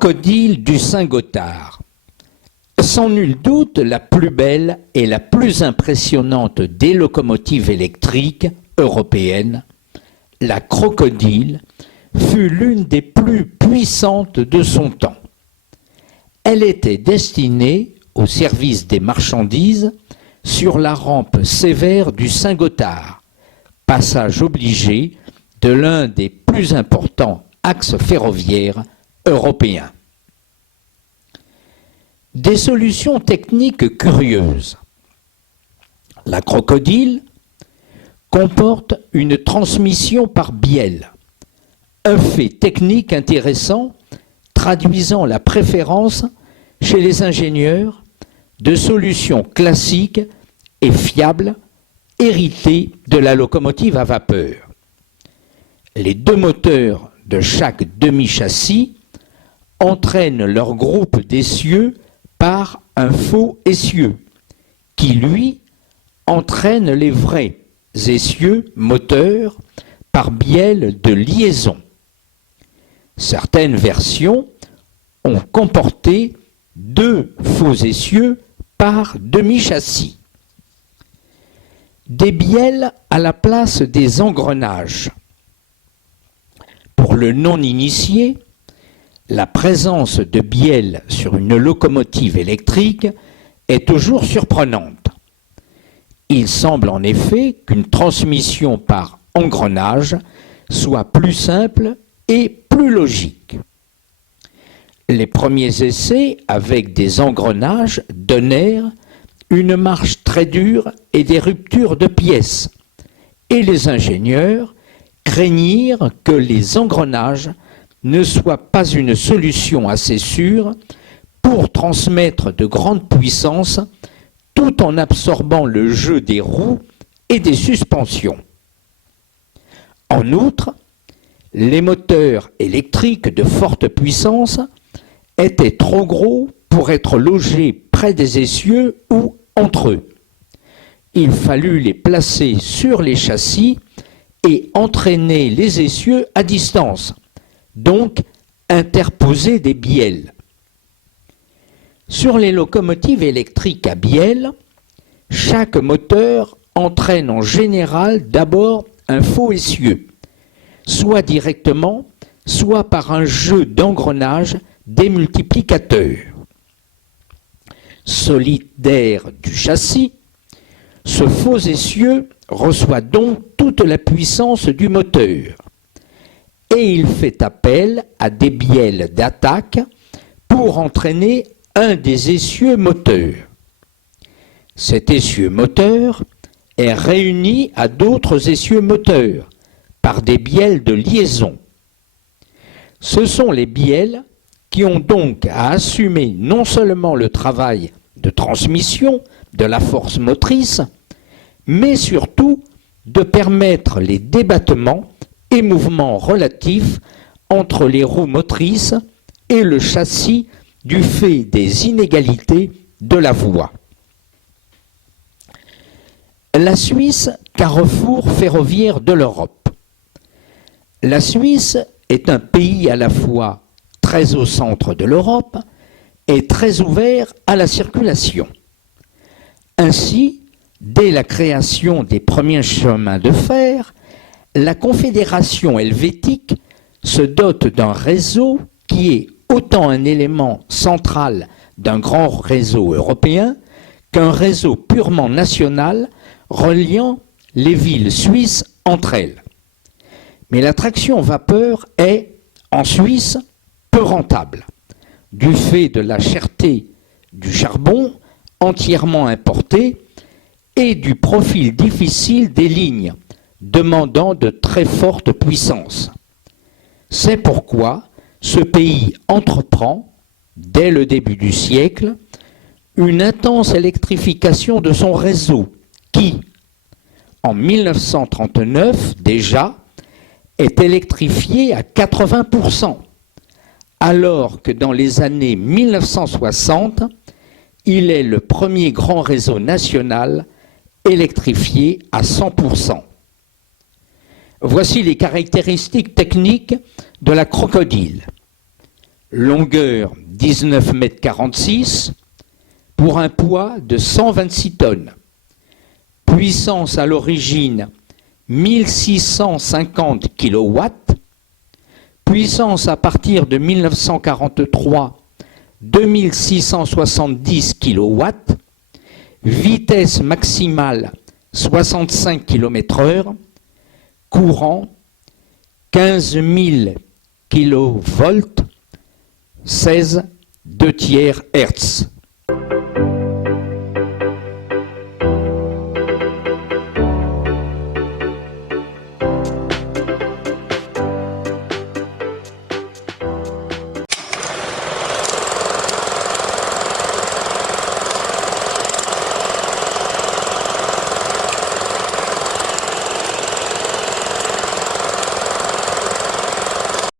Crocodile du Saint-Gothard. Sans nul doute la plus belle et la plus impressionnante des locomotives électriques européennes, la Crocodile fut l'une des plus puissantes de son temps. Elle était destinée au service des marchandises sur la rampe sévère du Saint-Gothard, passage obligé de l'un des plus importants axes ferroviaires européens. Des solutions techniques curieuses. La Crocodile comporte une transmission par bielle, un fait technique intéressant traduisant la préférence chez les ingénieurs de solutions classiques et fiables héritées de la locomotive à vapeur. Les deux moteurs de chaque demi-châssis entraînent leur groupe d'essieux par un faux essieu, qui lui entraîne les vrais essieux moteurs par bielle de liaison. Certaines versions ont comporté deux faux essieux par demi-châssis. Des bielles à la place des engrenages. Pour le non-initié, la présence de bielles sur une locomotive électrique est toujours surprenante. Il semble en effet qu'une transmission par engrenage soit plus simple et plus logique. Les premiers essais avec des engrenages donnèrent une marche très dure et des ruptures de pièces, et les ingénieurs craignirent que les engrenages ne soient pas une solution assez sûre pour transmettre de grandes puissances tout en absorbant le jeu des roues et des suspensions. En outre, les moteurs électriques de forte puissance étaient trop gros pour être logés près des essieux ou entre eux. Il fallut les placer sur les châssis et entraîner les essieux à distance, donc interposer des bielles. Sur les locomotives électriques à bielle, chaque moteur entraîne en général d'abord un faux essieu, soit directement, soit par un jeu d'engrenages démultiplicateurs. Solidaire du châssis, ce faux essieu reçoit donc toute la puissance du moteur et il fait appel à des bielles d'attaque pour entraîner un des essieux moteurs. Cet essieu moteur est réuni à d'autres essieux moteurs par des bielles de liaison. Ce sont les bielles qui ont donc à assumer non seulement le travail de transmission de la force motrice, mais surtout de permettre les débattements et mouvements relatifs entre les roues motrices et le châssis du fait des inégalités de la voie. La Suisse, carrefour ferroviaire de l'Europe. La Suisse est un pays à la fois très au centre de l'Europe et très ouvert à la circulation. Ainsi, dès la création des premiers chemins de fer, la Confédération helvétique se dote d'un réseau qui est autant un élément central d'un grand réseau européen qu'un réseau purement national reliant les villes suisses entre elles. Mais la traction vapeur est, en Suisse, peu rentable, du fait de la cherté du charbon entièrement importé et du profil difficile des lignes, demandant de très fortes puissances. C'est pourquoi ce pays entreprend, dès le début du siècle, une intense électrification de son réseau qui, en 1939 déjà, est électrifié à 80%, alors que dans les années 1960, il est le premier grand réseau national électrifié à 100%. Voici les caractéristiques techniques de la Crocodile. Longueur 19,46 m pour un poids de 126 tonnes. Puissance à l'origine 1650 kW. Puissance à partir de 1943 2670 kW. Vitesse maximale 65 km/h. Courant 15 000 kV, 16 2/3 Hz.